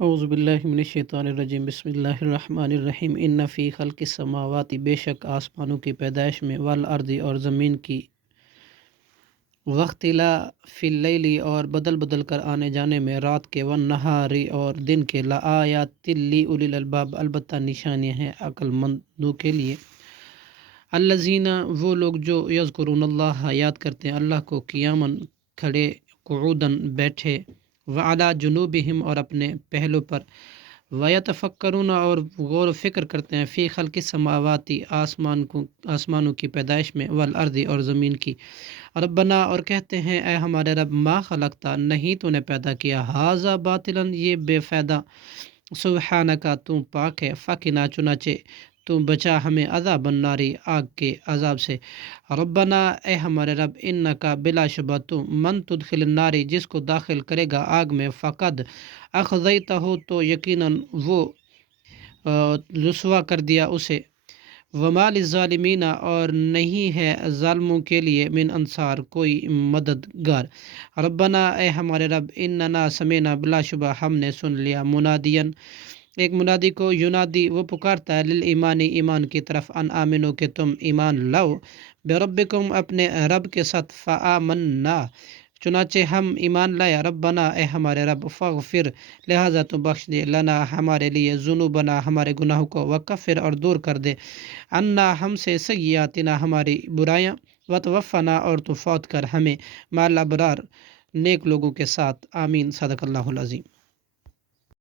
اعوذ باللہ من الشیطان الرجیم، بسم اللہ الرحمن الرحیم۔ ان فی خلق السماوات، بے شک آسمانوں کی پیدائش میں، والارض اور زمین کی، واختلاف اللیل اور بدل بدل کر آنے جانے میں رات کے، والنہار اور دن کے، لآیات لأولی الالباب، البتہ نشانیاں ہیں عقل مندوں کے لیے۔ الذین، وہ لوگ جو، یذکرون اللہ، یاد کرتے ہیں اللہ کو، قیاما، کھڑے، قعودا، بیٹھے، وعلی جنوبہم، اور اپنے پہلو پر، ویتفکرون، اور غور و فکر کرتے ہیں، فی خلق السماوات، آسمانوں کی پیدائش میں، والارض اور زمین کی، ربنا، اور کہتے ہیں اے ہمارے رب، ما خلقتا، نہیں تو نے پیدا کیا، ھذا باطلا، یہ بے فائدہ، سبحانکا، تو پاک ہے، فقنا، چنانچہ تو بچا ہمیں، عذاب الناری، آگ کے عذاب سے، ربنا، اے ہمارے رب، انکا، بلا شبہ تو، من تدخل الناری، جس کو داخل کرے گا آگ میں، فقد اخذیتہ، تو یقیناً وہ رسوا کر دیا اسے، وما للظالمین، اور نہیں ہے ظالموں کے لیے، من انصار، کوئی مددگار، ربنا، اے ہمارے رب، اننا، سمینا، بلا شبہ ہم نے سن لیا، منادین، ایک منادی کو، ینادی، وہ پکارتا ہے، للایمان، ایمان کی طرف، ان آمنو، کہ تم ایمان لاؤ، بربکم، اپنے رب کے ساتھ، فآمنا، چنانچہ ہم ایمان لائے، ربنا، اے ہمارے رب، فاغفر، لہذا تو بخش دے، لنا، ہمارے لیے، ذنوبنا، ہمارے گناہوں کو، وکفر، اور دور کر دے، عنا، ہم سے، سیئاتنا، ہماری برائیاں، وتوفنا، اور تو فوت کر ہمیں، مع الابرار، نیک لوگوں کے ساتھ، آمین، صدق اللہ العظیم۔